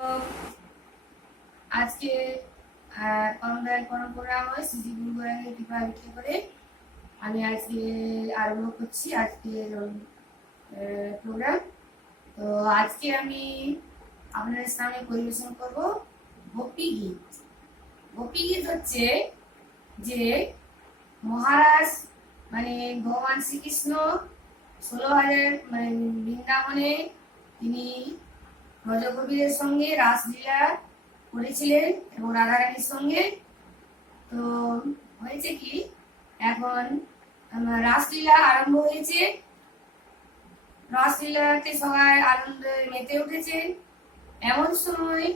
তো আজকে করমদায় করম প্রোগ্রাম হয় শ্রী গুরু গোরাঙ্গের কৃপা ভিক্ষা করে আমি আজকে আরম্ভ করছি আজকের প্রোগ্রাম। তো আজকে আমি আপনাদের সামনে পরিবেশন করব গোপী গীত। গোপী গীত হচ্ছে যে মহারাজ মানে ভগবান শ্রীকৃষ্ণ 16,000 মানে বৃন্দাবনে তিনি ব্রজগোপীদের সঙ্গে রাসলীলা করেছিলেন এবং রাধারানীর সঙ্গে। তো হয়েছে কি, এখন রাসলীলা আরম্ভ হয়েছে, রাসলীলাতে সবাই আনন্দে মেতে উঠেছে। এমন সময়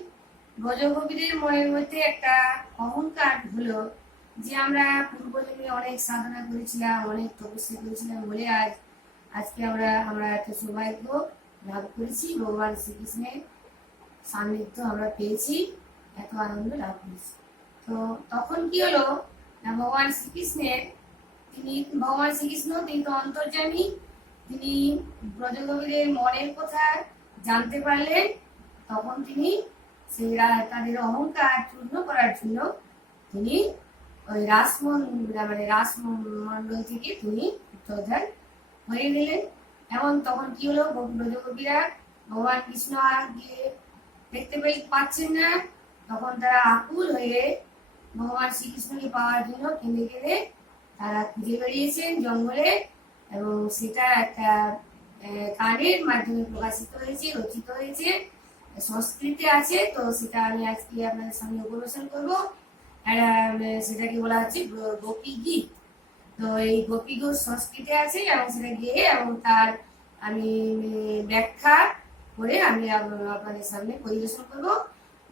ব্রজগোপীদের মনের মধ্যে একটা অহংকার হলো যে আমরা পূর্বজন্মে অনেক সাধনা করেছিলাম, অনেক তপস্যা করেছিলাম বলে আজকে আমরা এত সৌভাগ্য লাভ করেছি, ভগবান শ্রীকৃষ্ণের সান্নিধ্য আমরা পেয়েছি, এত আনন্দ লাভ করেছি। তো তখন কি হলো না, ভগবান শ্রীকৃষ্ণ তিনি তো অন্তর্যামী, তিনি ব্রজগোপীদের মনের কথা জানতে পারলেন। তখন তিনি সেই তাদের অহংকার চূর্ণ করার জন্য তিনি ওই রাসমণ্ডল থেকে তিনি উত্তরধার হয়ে গেলেন। এমন তখন কি হলো, ব্রজগোপীরা ভগবান কৃষ্ণ আর গিয়ে দেখতে পাচ্ছেন না, তখন তারা আকুল হয়ে ভগবান শ্রীকৃষ্ণকে পাওয়ার জন্য কেঁদে কেঁদে তারা খুঁজে বেরিয়েছেন জঙ্গলে, এবং সেটা একটা গানের মাধ্যমে প্রকাশিত হয়েছে, রচিত হয়েছে, সংস্কৃতে আছে। তো সেটা আমি আজকে আপনাদের সামনে উপবেশন করবো। সেটাকে বলা হচ্ছে গোপী গীত। তো এই গোপী গীত সংস্কৃতে আছে এবং সেটা গিয়ে এবং তার আমি ব্যাখ্যা করে আমি আপনাদের সামনে পরিবেশন করব।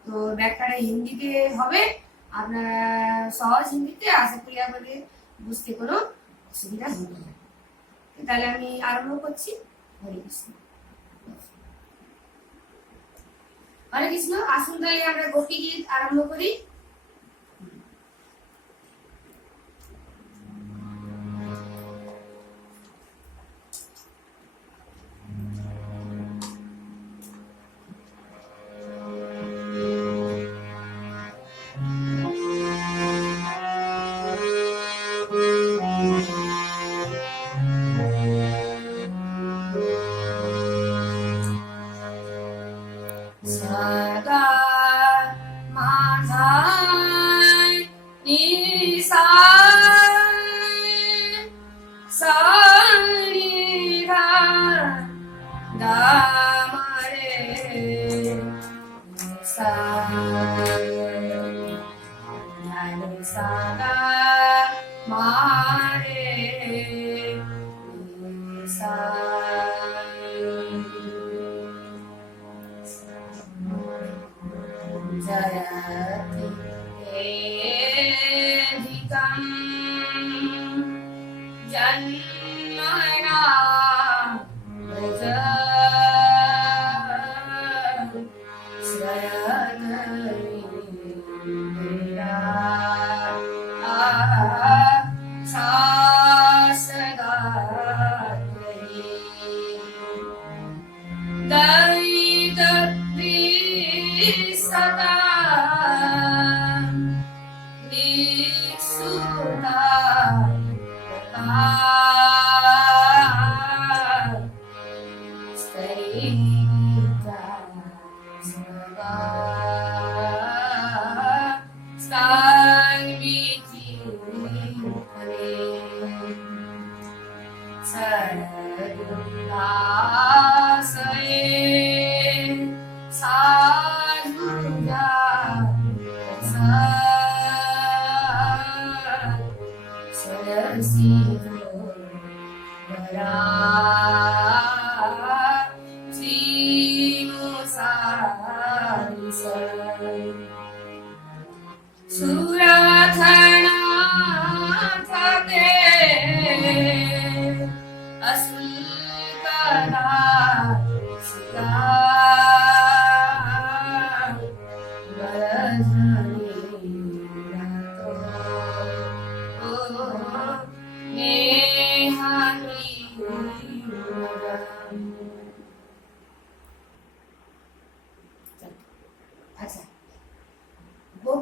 তো ব্যাখ্যাটা হিন্দিতে হবে, আপনারা সহজ হিন্দিতে, আশা করি আপনাদের বুঝতে কোনো অসুবিধা হবে না। তাহলে আমি আরম্ভ করছি। হরে কৃষ্ণ। হরে কৃষ্ণ। আসুন তাহলে আমরা গোপী গীত আরম্ভ করি।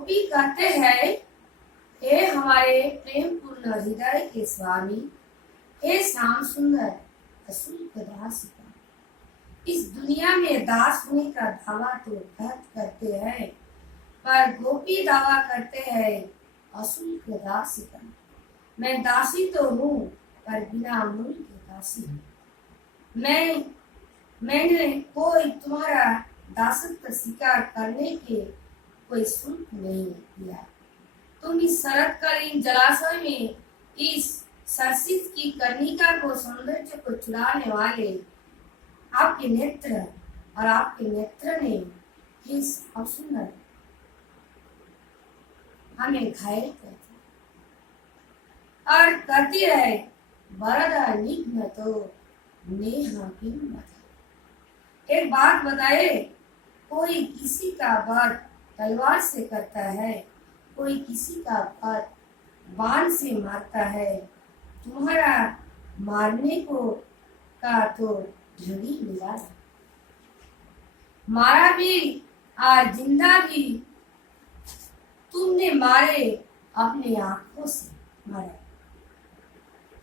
गोपी कहते हैं, हे हमारे प्रेम पूर्ण हृदय के स्वामी, हे श्याम सुंदर अशुल्क दास, इस दुनिया में दास होने का दावा तो भक्त करते हैं, पर गोपी दावा करते हैं अशुल्क दासी का। मैं दासी तो हूँ, पर बिना मूल के दासी हूँ। मैंने कोई तुम्हारा दासत्व स्वीकार करने के कोई शुल्क नहीं दिया। तुम इस शरतकालीन जलाशय में इस सरसित की कर्णिका को, सौंदर्य को चुराने वाले आपके नेत्र और आपके नेत्र ने इस सुंदर हमें घायल कर दिया और करती रहे वरदा निघ्न तो नेहा बिम्ब। एक बात बताए, कोई किसी का वध तलवार से करता है, कोई किसी का वध बाण से मारता है। तुम्हारा मारने को का तो ढंगी मिला, मारा भी और जिंदा भी तुमने मारे, अपने आंखों से मारा।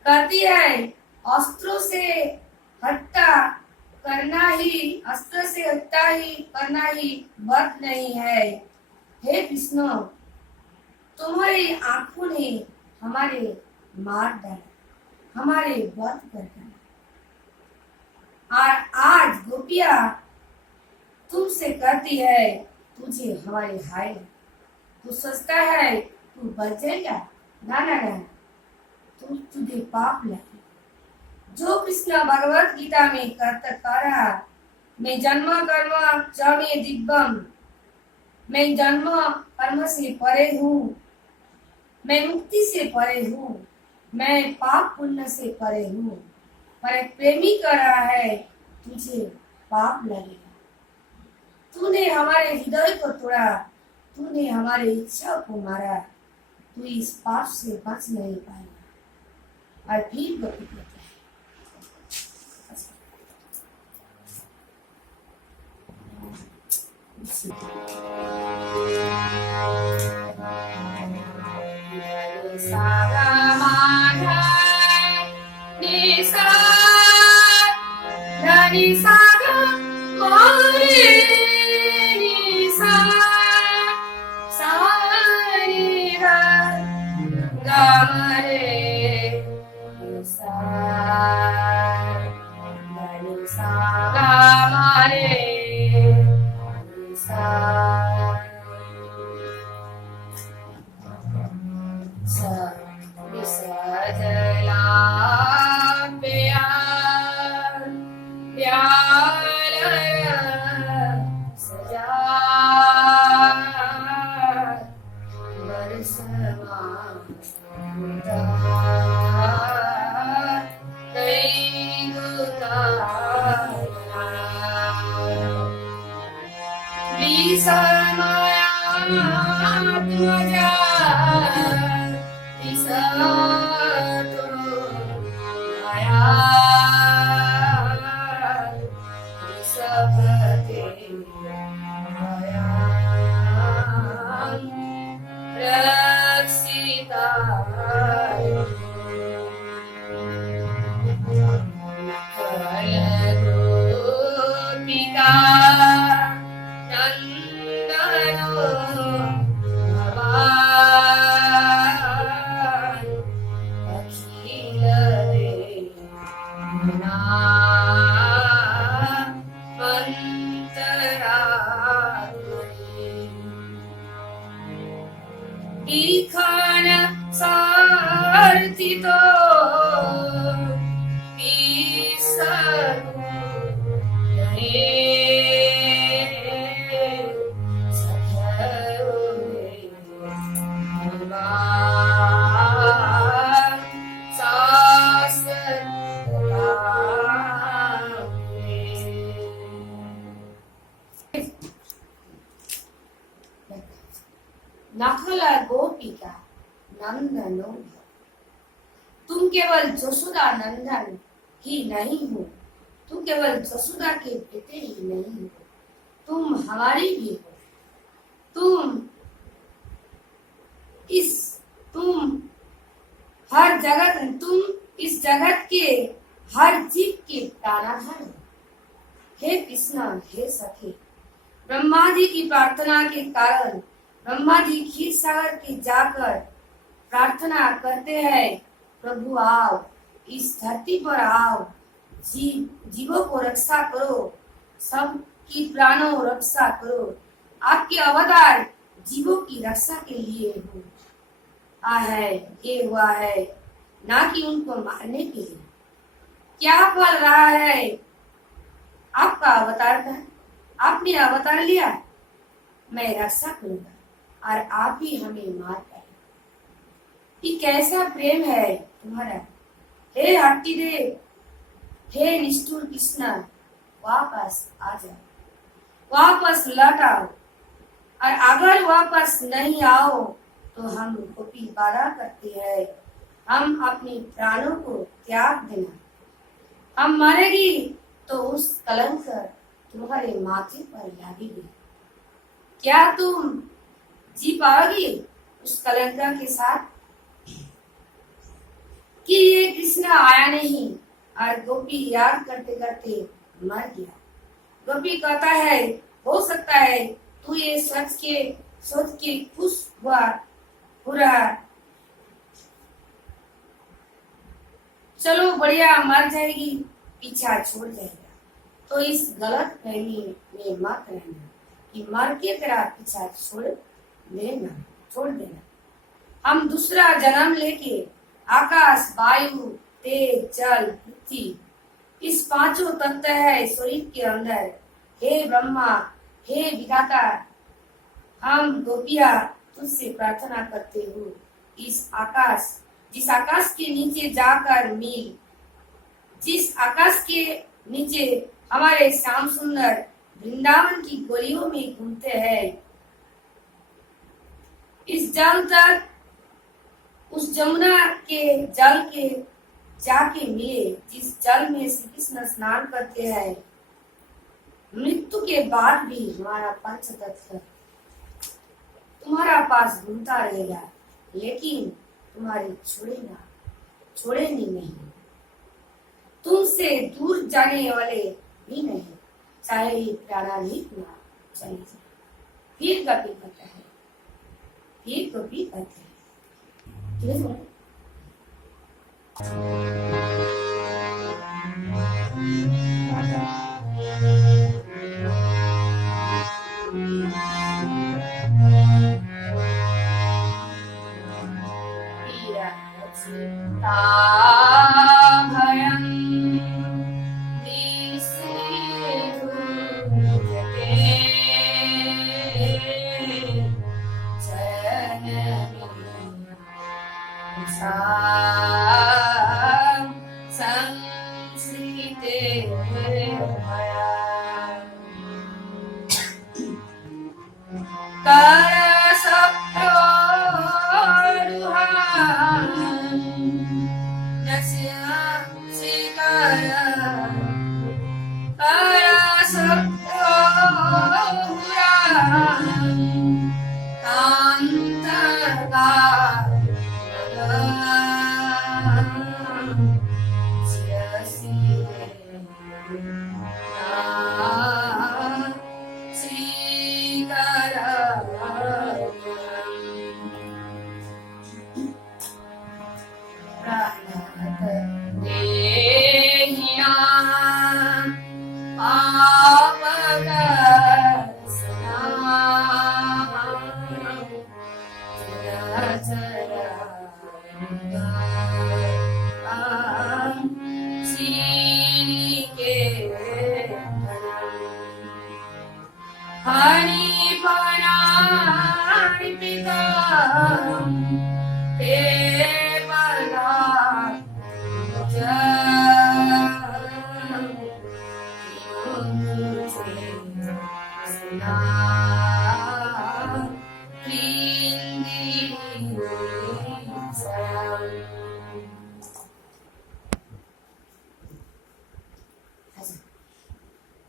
कहती है अस्त्रों से हत्या करना ही, अस्त्र से हत्या ही करना ही वध नहीं है। हे विष्णु, तुम्हारी आंखों ने हमारे मार डाला, हमारे वध कर डाला। और आज गोपिया तुमसे कहती है, तुझे हमारे हाय, तू सोचता है तू बच जाएगा? ना ना ना, तुझे पाप लगे। जो कृष्ण भगवत गीता में कहा, मैं जन्म कर्म च मे दिव्यम, मैं जन्म कर्म से परे हूँ, मैं मुक्ति से परे हूँ, मैं पाप पुण्य से परे हूँ। पर एक प्रेमी कह रहा है तुझे पाप लगेगा। तूने हमारे हृदय को तोड़ा, तूने हमारी इच्छा को मारा, तू इस पाप से बच नहीं पाएगा। और फिर गोपी कहते हैं, नखला गोपिका नंदनो, तुम केवल जसोदा नंदन ही नहीं हो, तुम केवल जसोदा के बेटे ही नहीं हो, तुम हमारी भी हो। तुम इस तुम हर जगत तुम इस जगत के हर जीव के प्राणाधार हो। हे कृष्ण, हे सखे, ब्रह्मा जी की प्रार्थना के कारण ब्रह्मा जी क्षीर सागर के जाकर प्रार्थना करते हैं, प्रभु आओ, इस धरती पर आओ, जीवों को रक्षा करो, सबकी प्राणों रक्षा करो। आपके अवतार जीवों की रक्षा के लिए ये हुआ है, ना कि उनको मारने के लिए। क्या फल रहा है आपका अवतार का? आपने अवतार लिया, मैं रक्षा करूंगा और आप ही हमें मार पाए। ये कैसा प्रेम है तुम्हारा? हे हट्टीदेव, हे निष्ठुर कृष्ण, वापस आ जाओ, वापस लौट आओ। और अगर वापस नहीं आओ तो हम गोपी वादा करते हैं, हम अपने प्राणों को त्याग देना। हम मरेगी तो उस कलंक तुम्हारे माथे पर लगेगी। क्या तुम जी पाओगी उस कलंक के साथ? कि ये कृष्ण आया नहीं और गोपी याद करते करते मर गया। गोपी कहता है, हो सकता है तू ये सोच के खुश हो रहा, चलो बढ़िया, मर जाएगी, पीछा छोड़ जाएगा। तो इस गलत फहमी में मत रहना कि मर के तेरा पीछा छोड़ देना। हम दूसरा जन्म लेके आकाश, वायु, तेज, जल, पृथ्वी, इस पांचों तत्व है शरीर के अंदर। हे ब्रह्मा, हे विधाता, हम गोपिया तुझसे प्रार्थना करते हो, जिस आकाश के नीचे जाकर मिल, जिस आकाश के नीचे हमारे श्याम सुंदर वृंदावन की गलियों में घूमते हैं, इस जल तक, उस जमुना के जल के जाके मिले, जिस जल में श्री कृष्ण स्नान करते हैं। मृत्यु के बाद भी हमारा पंच तत्व तुम्हारा पास घूमता रहेगा, लेकिन तुम्हारी छोड़ेंगे नहीं। तुमसे दूर जाने वाले भी नहीं, चाहे ये प्राणानीत ना चले जाए। फिर गोपी कहता है, फिर गोपी कहते हैं,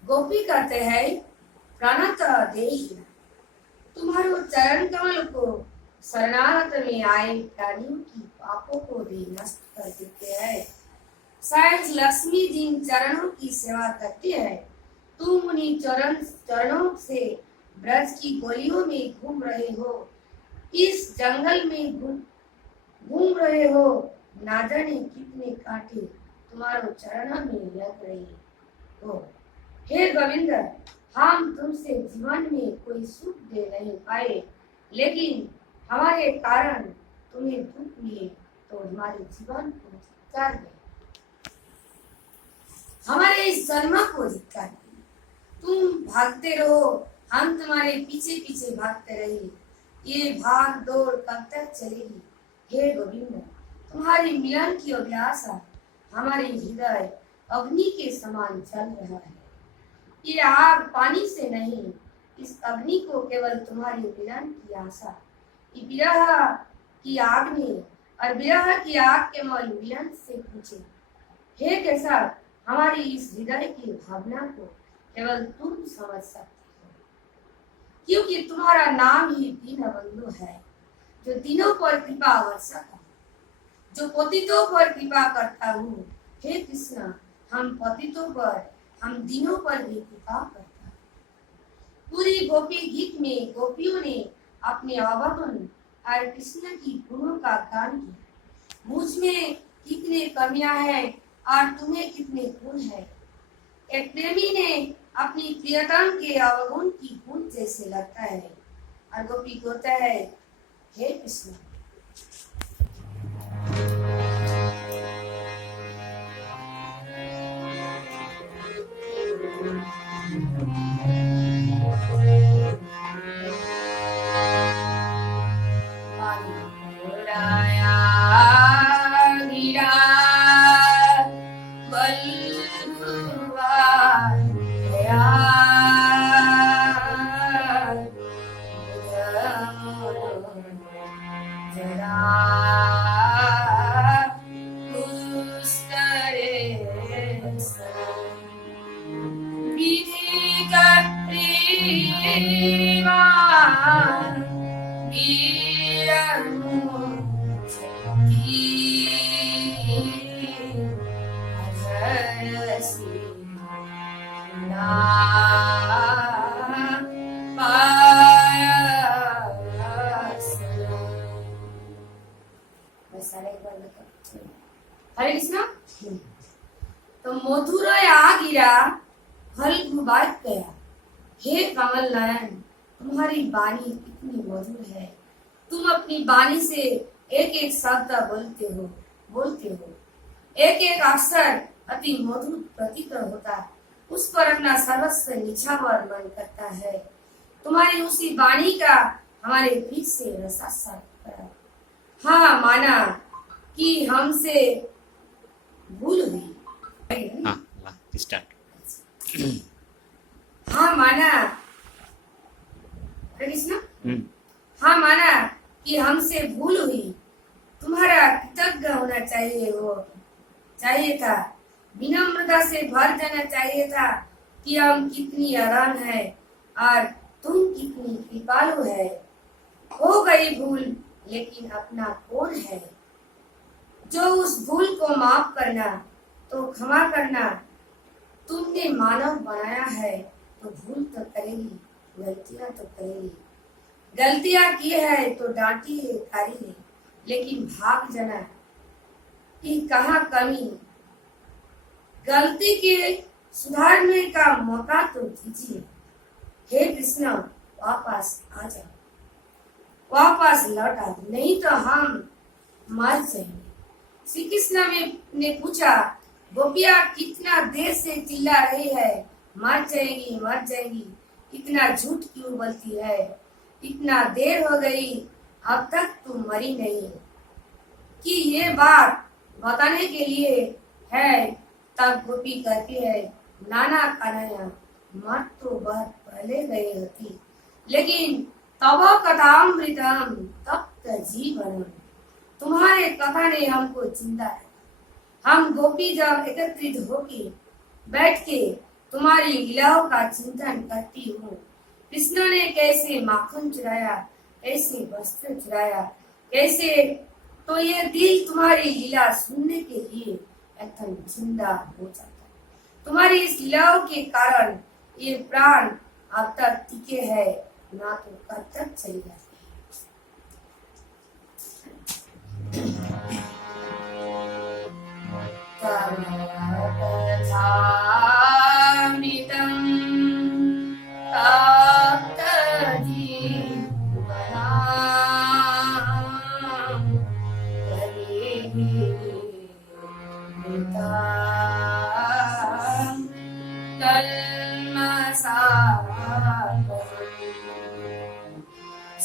गोपी कहते हैं, प्राणतः देहि, तुम्हारो चरण कमल को शरणागत में आए प्राणियों की पापों को भी नष्ट कर देते हैं। शायद लक्ष्मी जिन चरणों की सेवा करती है, तुम उन्हीं चरणों से ब्रज की गलियों में घूम रहे हो, इस जंगल में घूम रहे हो, ना जाने कितने कांटे तुम्हारे चरणों में लग रहे हो। हे गोविंद, हम तुमसे जीवन में कोई सुख दे नहीं पाए, लेकिन हमारे कारण तुम्हें दुख मिले तो हमारे जीवन को धिक्कार दे, हमारे इस जन्म को धिक्कार दे। तुम भागते रहो, हम तुम्हारे पीछे पीछे भागते रहे, ये भाग दौड़ कब तक चलेगी? हे गोविंद, तुम्हारी मिलन की अभिलाषा हमारे हृदय अग्नि के समान चल रहा है। ये आग पानी से नहीं, इस अग्नि को केवल तुम्हारी मिलन की आशा, ये विरह की आग में, और विरह की आग केवल मिलन से पूछे। हे केशव, हमारी इस हृदय की भावना को केवल तुम समझ सकते हो, क्योंकि तुम्हारा नाम ही दीनबंधु है, जो दिनों पर कृपा वर्षता, जो पतितों पर कृपा करता हूँ। हे कृष्ण, हम पतितों पर, हम दिनों पर भी कृपा करता। पूरी गोपी गीत में गोपियों ने अपने अवगुण और कृष्ण की गुणों का गान किया। मुझ में कितने कमियां हैं और तुम्हें कितने गुण हैं। एक प्रेमी ने अपनी प्रियतम के अवगुण की गुण जैसे लगता है, और गोपी कहता है, हे कृष्ण, हरे कृष्ण। तो मधुर आ गिरा, फल बात गया। हे कमल नयन, तुम्हारी वाणी कितनी मधुर है। तुम अपनी वाणी से एक एक शब्द बोलते हो। एक एक अक्षर अति मधुर प्रतीत होता, उस पर अपना सर्वस्व निछावर मन करता है। तुम्हारी उसी वाणी का हमारे बीच से रसास्वाद करा। हाँ, माना कि हमसे भूल हुई। हाँ माना, कृष्ण, हाँ माना कि हमसे भूल हुई। तुम्हारा कृतज्ञ होना चाहिए था, विनम्रता से भर जाना चाहिए था कि हम कितनी आराम है और तुम कितनी कृपालु है। हो गई भूल, लेकिन अपना कौन है जो उस भूल को माफ करना तो क्षमा करना। तुमने मानव बनाया है तो भूल तो करेगी, गलतियां तो करेगी। गलतियां की है तो डांटी है, कारी है, लेकिन भाग जाना कि कहाँ कमी। गलती के सुधारने का मौका तो दीजिए। हे कृष्ण, वापस आ जाओ, वापस लौट आओ, नहीं तो हम मर जाएंगे। श्री कृष्ण ने पूछा, गोपिया कितना देर से चिल्ला रही है, मर जाएगी मर जाएगी, इतना झूठ क्यों बोलती है? इतना देर हो गई, अब तक तुम मरी नहीं। कि ये बात बताने के लिए है, तब गोपी कहती है, नाना कन्हैया, मर तो बहुत पहले गई होती, लेकिन तब कथामृतम तप्त जीवनम, तुम्हारे कथा ने हमको जिंदा है। हम गोपी जब एकत्रित होके बैठ के तुम्हारी लीलाओं का चिंतन करती हूँ, कृष्ण ने कैसे माखन चुराया, ऐसे वस्त्र चुराया कैसे? तो ये दिल तुम्हारी लीला सुनने के लिए एकदम जिंदा हो जाता है। तुम्हारी इस लीलाओं के कारण ये प्राण अब तक टिके है, ना तो कब तक चले जाते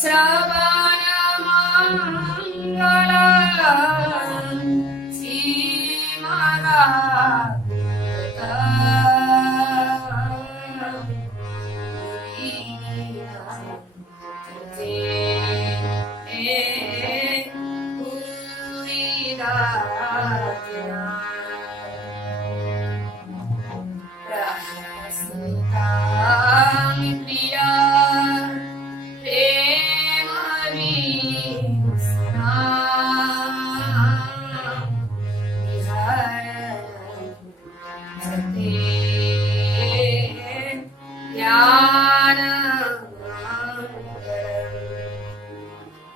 श्रवण मंगल श्रीमदा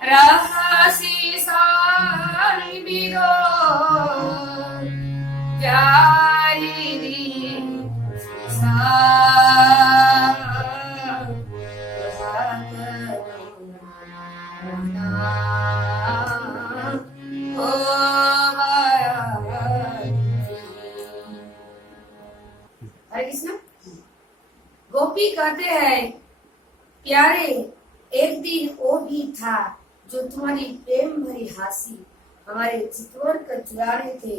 रहसी सारी बिरो जारी दी हरे कृष्ण। गोपी कहते हैं, प्यारे एक दिन वो भी था जो तुम्हारी प्रेम भरी हंसी हमारे चितवन कर चुरा रहे थे।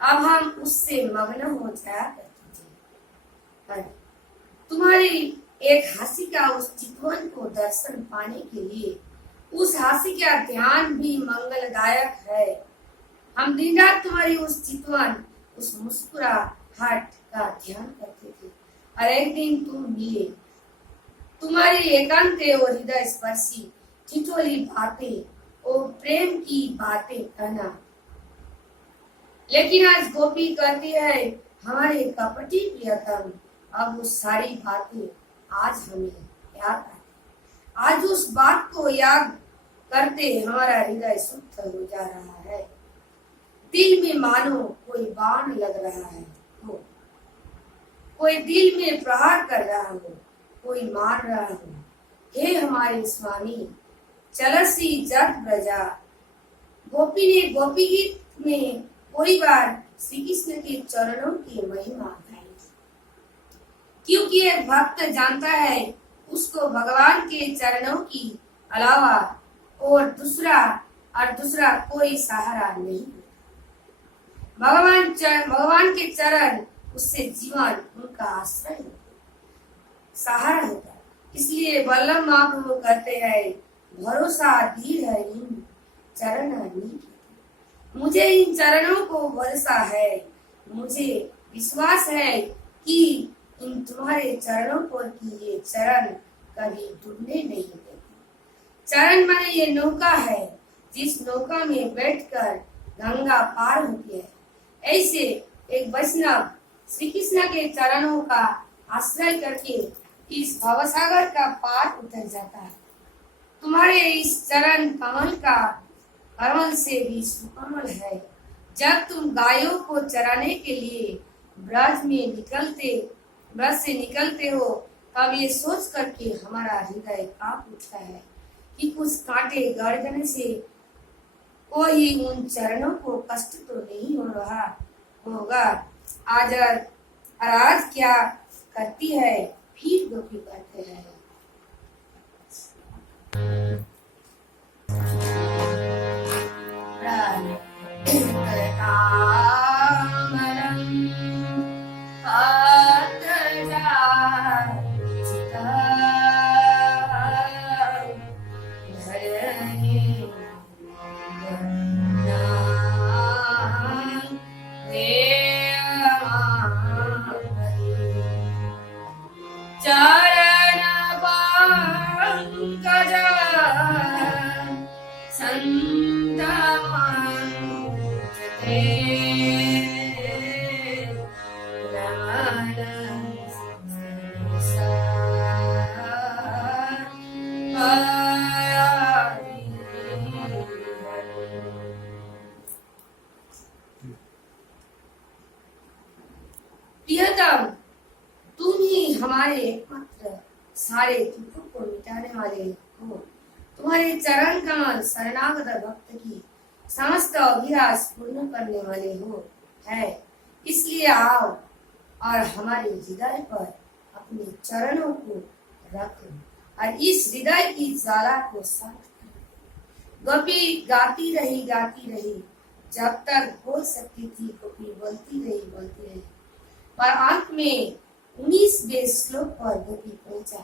अब हम उससे मग्न हो जाया करते थे। तुम्हारी एक हंसी का उस चितवन को दर्शन पाने के लिए उस हंसी का ध्यान भी मंगलदायक है। हम दिन रात तुम्हारी उस चितवन, उस मुस्कुराहट का ध्यान करते थे। और एक दिन तुम मिले, तुम्हारी एकांत और हृदय स्पर्शी ठिठोली बातें और प्रेम की बातें कहना। लेकिन आज गोपी कहती है, हमारे कपटी प्रियतम, अब वो सारी बातें आज हमें याद आती। आज उस बात को याद करते हमारा हृदय शुद्ध हो जा रहा है। दिल में मानो कोई बाण लग रहा है हो, कोई दिल में प्रहार कर रहा हो, कोई मार रहा हो। हे हमारे स्वामी चलसी जग प्रजा। गोपी ने गोपी गीत में कोई बार श्री कृष्ण के चरणों की महिमा गाई, क्योंकि एक भक्त जानता है उसको भगवान के चरणों की अलावा और दूसरा कोई सहारा नहीं। भगवान के चरण उससे जीवन, उनका आश्रय, सहारा होता है। इसलिए वल्लभ महाप्रभु कहते हैं, भरोसा धीर है इन चरण, मुझे इन चरणों को भरोसा है, मुझे विश्वास है कि इन तुम्हारे चरणों पर कि ये चरण कभी डूबने नहीं देते। चरण माने ये नौका है, जिस नौका में बैठकर गंगा पार होती है। ऐसे एक वैष्णव श्री कृष्ण के चरणों का आश्रय करके इस भवसागर का पार उतर जाता है। तुम्हारे इस चरण कमल का कमल से भी सुकमल है। जब तुम गायों को चराने के लिए ब्रज से निकलते हो, तब ये सोच करके हमारा हृदय कांप उठता है कि कुछ कांटे गर्दन से कोई उन चरणों को कष्ट तो नहीं हो रहा होगा। आज क्या करती है? फिर गोपी कहते हैं, चरण प्रियतम, तुम ही हमारे एकमात्र सारे दुखों को मिटाने वाले हो। तुम्हारे चरण कमल शरणागत भक्त की समस्त अभिलाष पूर्ण करने वाले हो है। इसलिए आओ और हमारे हृदय पर अपने चरणों को रखो और इस हृदय की ज्वाला को शांत करो। गोपी गाती रही जब तक बोल सकती थी। गोपी बोलती रही पर अंत में 19वें श्लोक पर गोपी पहुंचा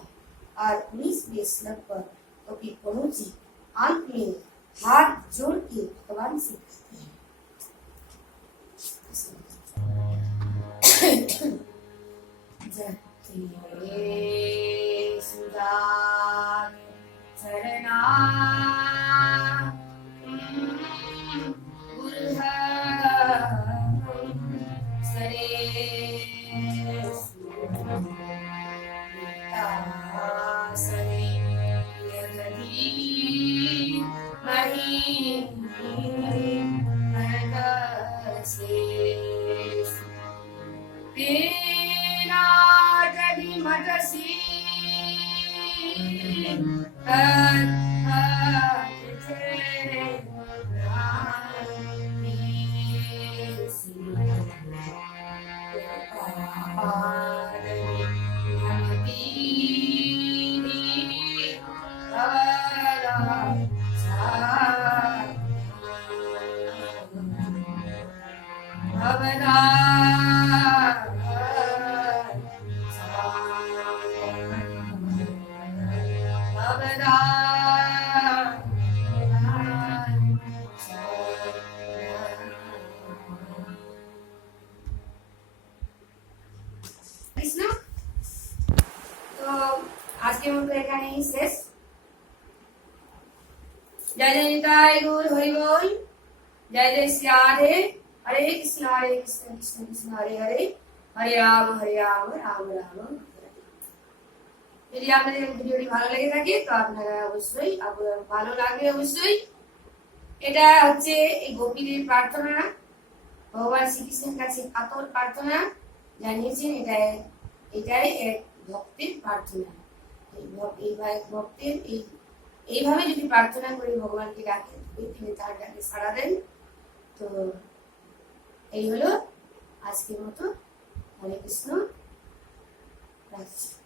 और 19वें श्लोक पर गोपी पहुंची। अंत में हाथ जोड़ के भगवान से कहते हैं, चरणा कृष्ण। तो आज के मंत्र एखानेই শেষ। जय जय निताय गौर हरि बोल। जय जय श्री राधे। हरे कृष्ण कृष्ण कृष्ण हरे हरे, हरे राम राम राम রাম। যদি আপনাদের ভিডিওটি ভালো লেগে থাকে তো আপনারা অবশ্যই ভালো লাগবে অবশ্যই। এটা হচ্ছে এই গোপীদের প্রার্থনা, ভগবান শ্রীকৃষ্ণের কাছে কাতর প্রার্থনা জানিয়েছেন। এটাই এক ভক্তের প্রার্থনা। ভক্তের এইভাবে যদি প্রার্থনা করে ভগবানকে ডাকেন তিনি তার ডাকে সাড়া দেন। তো এই হলো আজকের মতো। হরে কৃষ্ণ, রাখছি।